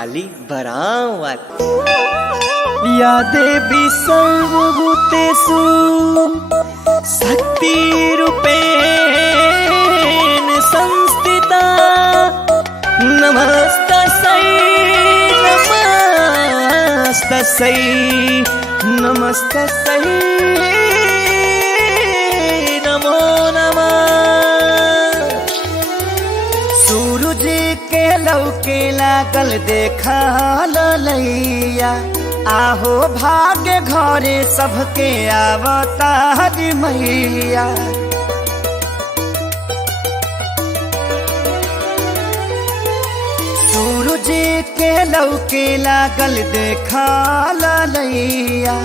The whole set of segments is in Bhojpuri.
काली बरावत। या देवी सर्वभूतेषु शक्तिरूपेण संस्थिता नमस्तस्यै नमस्तस्यै नमस्तस्यै नमो नमः। सूरज के लौके लागल देखा ललैया आहो भाग्य घरे सबके आवतार मैया। सूरज के लौके लागल देखा ललैया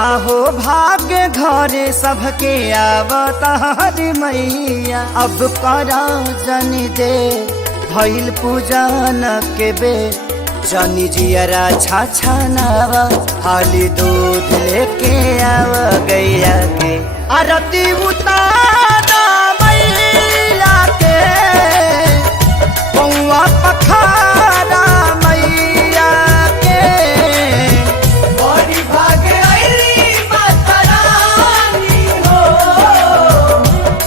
आहो भाग्य घरे सबके आवतार मैया। अब करा जन दे भइल पूजन के बे जनी जियरा छाछा नावा हाली दूध लेके आव गैया के आरती उतारा मैया के पौआ पखारा मैया के। बड़ी भागे आईली माता रानी हो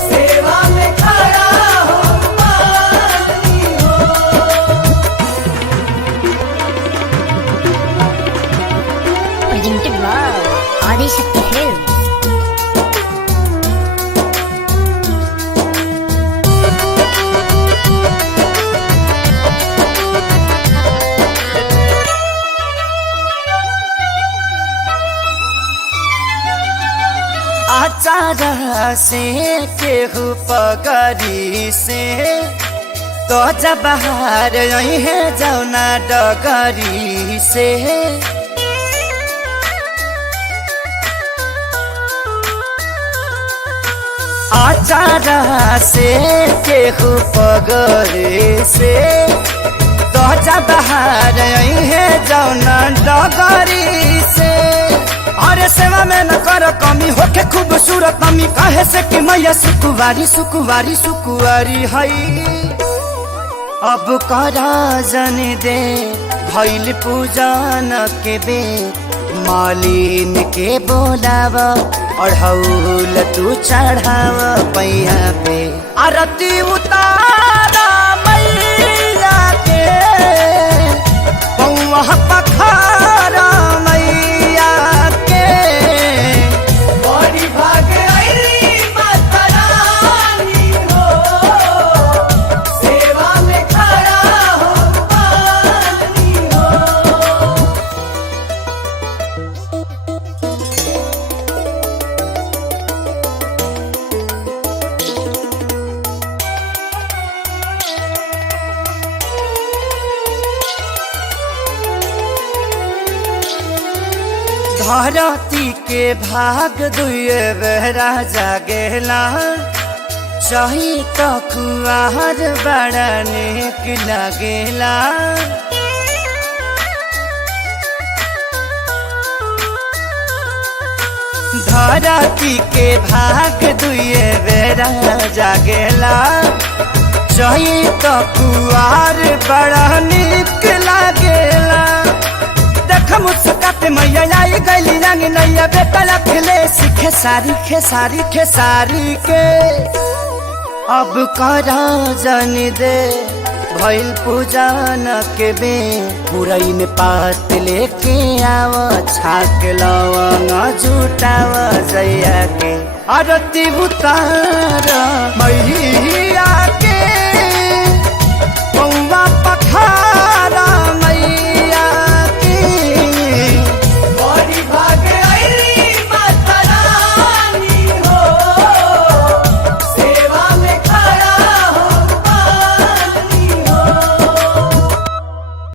सेवा में खड़ा हो पानी हो। Presented by Adi Shakti Films. आचार से केहू पगरी से तो जब बाहर है जौना डगरी से। आचार से केहू पगरी से तो जब बाहर है जौना डगरी से। अरे सेवा में न कर कमी होके खूबसूरत मम्मी कहे से कि मैया सुकुवारी सुकुवारी सुकुवारी हई। अब करा जन दे भइल पूजन के बे मालिन के बोलाव अढ़ौल तू चढ़ाव पैया पे आरती उतारा मैया के पौआ पखारा मैया के। बड़ी भागे आईली माता रानी हो सेवा में खड़ा हो पानी हो। धरती के भाग दुए बेहरा जागेला चाही तो कुआर बड़ा नेक लगेला। धरती के भाग दुए बेरा जागेला चाही तो कुआर बड़ा नेक लगेला। देख मुस्काते मैया आई गईली रंग नैया बेटा खिले सीखे सारी खेसारी खेसारी के। अब करा जन दे भइल पूजन के बे पुरैन पात लेके आव छाक लवंग जुटाव जैया के आरती उतार मैया